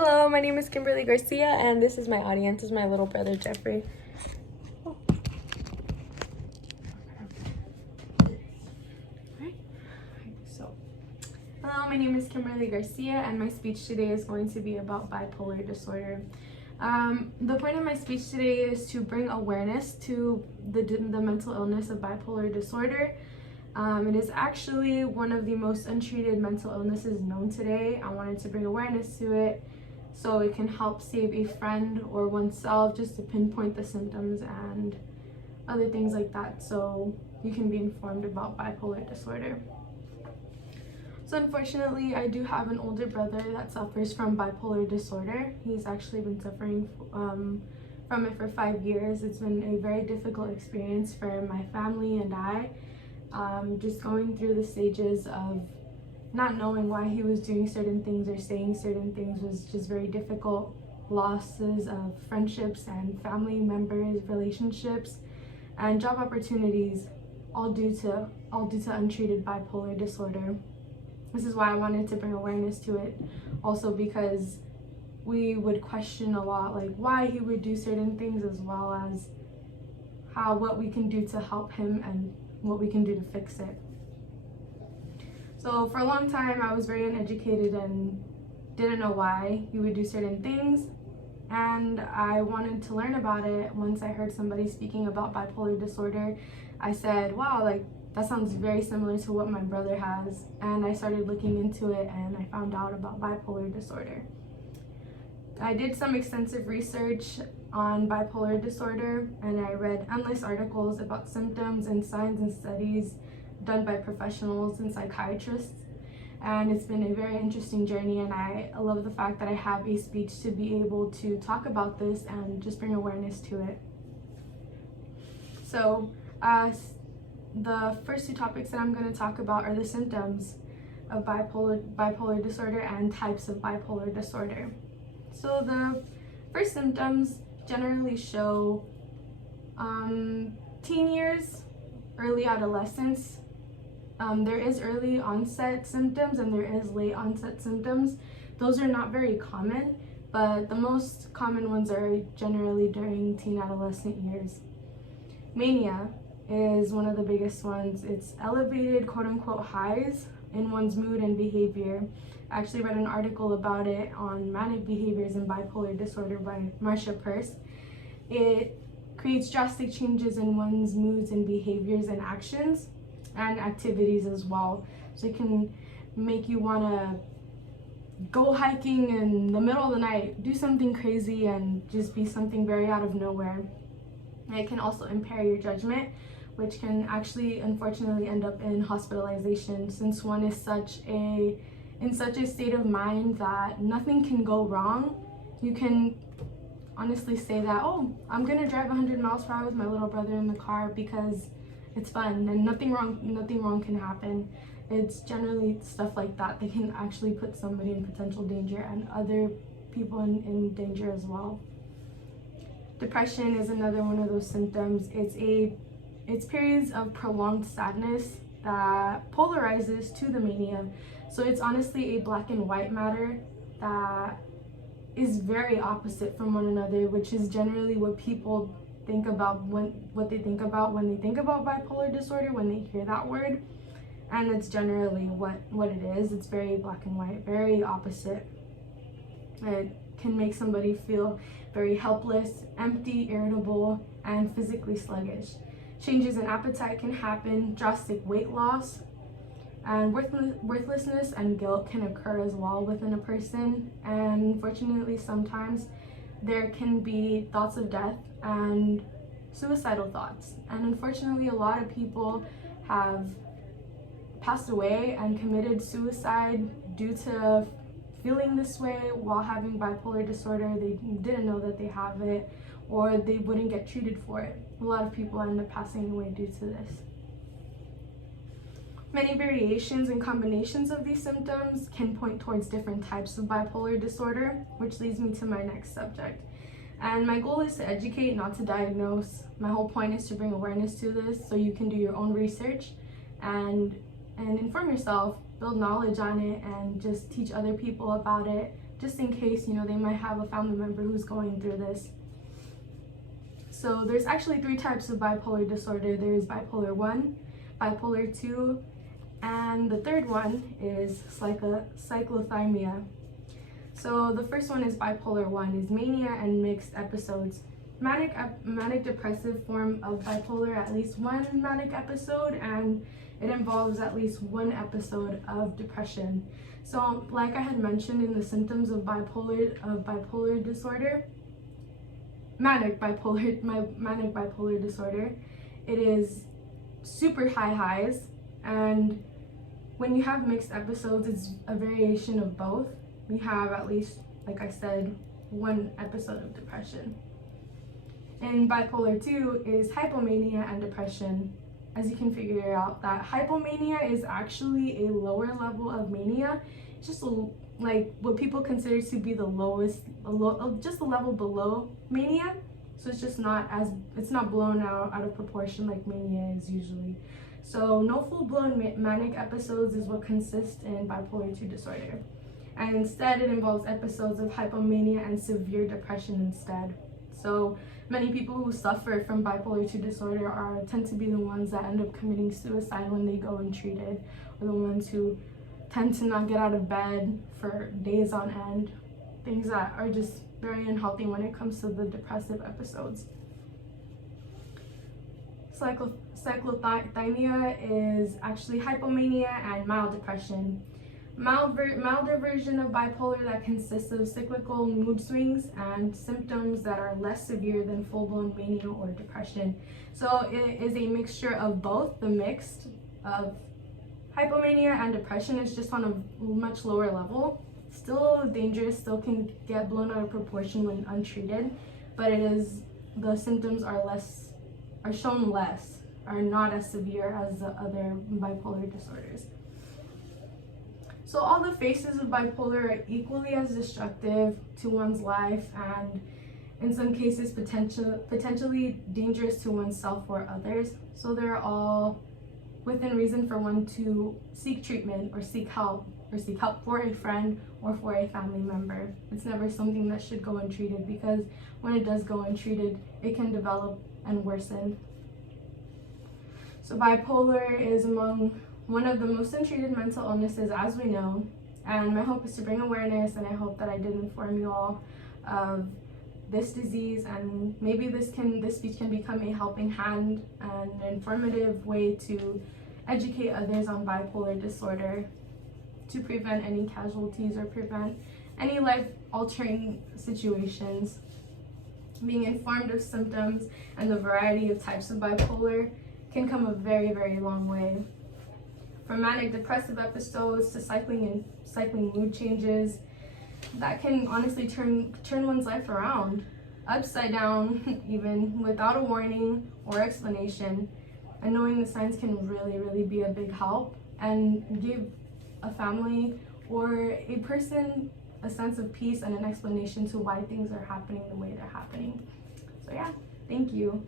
Hello, my name is Kimberly Garcia, and this is my audience. This is my little brother, Jeffrey. Hello, my name is Kimberly Garcia, and my speech today is going to be about bipolar disorder. The point of my speech today is to bring awareness to the mental illness of bipolar disorder. It is actually one of the most untreated mental illnesses known today. I wanted to bring awareness to it so it can help save a friend or oneself, just to pinpoint the symptoms and other things like that, so you can be informed about bipolar disorder. So unfortunately, I do have an older brother that suffers from bipolar disorder. He's actually been suffering from it for 5 years. It's been a very difficult experience for my family and I. Just going through the stages of not knowing why he was doing certain things or saying certain things was just very difficult. Losses of friendships and family members, relationships, and job opportunities, all due to untreated bipolar disorder. This is why I wanted to bring awareness to it, also because we would question a lot, like why he would do certain things, as well as what we can do to help him and what we can do to fix it. So for a long time, I was very uneducated and didn't know why he would do certain things, and I wanted to learn about it. Once I heard somebody speaking about bipolar disorder, I said, wow, like that sounds very similar to what my brother has, and I started looking into it and I found out about bipolar disorder. I did some extensive research on bipolar disorder, and I read endless articles about symptoms and signs and studies done by professionals and psychiatrists, and it's been a very interesting journey, and I love the fact that I have a speech to be able to talk about this and just bring awareness to it. So the first two topics that I'm going to talk about are the symptoms of bipolar disorder and types of bipolar disorder. So the first symptoms generally show teen years, early adolescence. There is early onset symptoms and there is late onset symptoms. Those are not very common, but the most common ones are generally during teen adolescent years. Mania is one of the biggest ones. It's elevated quote-unquote highs in one's mood and behavior. I actually read an article about it on manic behaviors and bipolar disorder by Marcia Peirce. It creates drastic changes in one's moods and behaviors and actions and activities as well. So it can make you want to go hiking in the middle of the night, do something crazy, and just be something very out of nowhere. It can also impair your judgment, which can actually unfortunately end up in hospitalization, since one is in such a state of mind that nothing can go wrong. You can honestly say that, oh, I'm gonna drive 100 miles per hour with my little brother in the car because it's fun and nothing wrong can happen. It's generally stuff like that that can actually put somebody in potential danger and other people in danger as well. Depression is another one of those symptoms. It's periods of prolonged sadness that polarizes to the mania. So it's honestly a black and white matter that is very opposite from one another, which is generally what people think about when they think about bipolar disorder, when they hear that word. And it's generally what it is. It's very black and white, very opposite. It can make somebody feel very helpless, empty, irritable, and physically sluggish. Changes in appetite can happen, drastic weight loss, and worthlessness and guilt can occur as well within a person. And unfortunately, sometimes there can be thoughts of death and suicidal thoughts. And unfortunately, a lot of people have passed away and committed suicide due to feeling this way while having bipolar disorder. They didn't know that they have it, or they wouldn't get treated for it. A lot of people end up passing away due to this. Many variations and combinations of these symptoms can point towards different types of bipolar disorder, which leads me to my next subject. And my goal is to educate, not to diagnose. My whole point is to bring awareness to this so you can do your own research and inform yourself, build knowledge on it, and just teach other people about it just in case, they might have a family member who's going through this. So there's actually 3 types of bipolar disorder. There's bipolar 1, bipolar 2, and the third one is cyclothymia. So the first one is bipolar 1, is mania and mixed episodes. Manic depressive form of bipolar, at least one manic episode, and it involves at least one episode of depression. So like I had mentioned in the symptoms of bipolar disorder, manic bipolar disorder, it is super high highs, and when you have mixed episodes, it's a variation of both. We have at least, like I said, one episode of depression. And bipolar 2 is hypomania and depression. As you can figure out, that hypomania is actually a lower level of mania. It's just like what people consider to be the lowest, just a level below mania. So it's just it's not blown out of proportion like mania is usually. So no full-blown manic episodes is what consists in bipolar 2 disorder. And instead it involves episodes of hypomania and severe depression instead. So many people who suffer from bipolar 2 disorder tend to be the ones that end up committing suicide when they go untreated, or the ones who tend to not get out of bed for days on end, things that are just very unhealthy when it comes to the depressive episodes. Cyclothymia is actually hypomania and mild depression. Milder version of bipolar that consists of cyclical mood swings and symptoms that are less severe than full-blown mania or depression. So it is a mixture of both. The mixed of hypomania and depression is just on a much lower level. Still dangerous, still can get blown out of proportion when untreated, but the symptoms are shown less, are not as severe as the other bipolar disorders. So all the phases of bipolar are equally as destructive to one's life, and in some cases potentially dangerous to oneself or others. So they're all within reason for one to seek treatment or seek help for a friend or for a family member. It's never something that should go untreated, because when it does go untreated, it can develop and worsen. So bipolar is among one of the most untreated mental illnesses as we know, and my hope is to bring awareness, and I hope that I did inform you all of this disease, and maybe this speech can become a helping hand and an informative way to educate others on bipolar disorder, to prevent any casualties or prevent any life-altering situations. Being informed of symptoms and the variety of types of bipolar can come a very, very long way. From manic depressive episodes to cycling mood changes that can honestly turn one's life around, upside down, even without a warning or explanation. And knowing the signs can really, really be a big help and give a family or a person a sense of peace and an explanation to why things are happening the way they're happening. So yeah, thank you.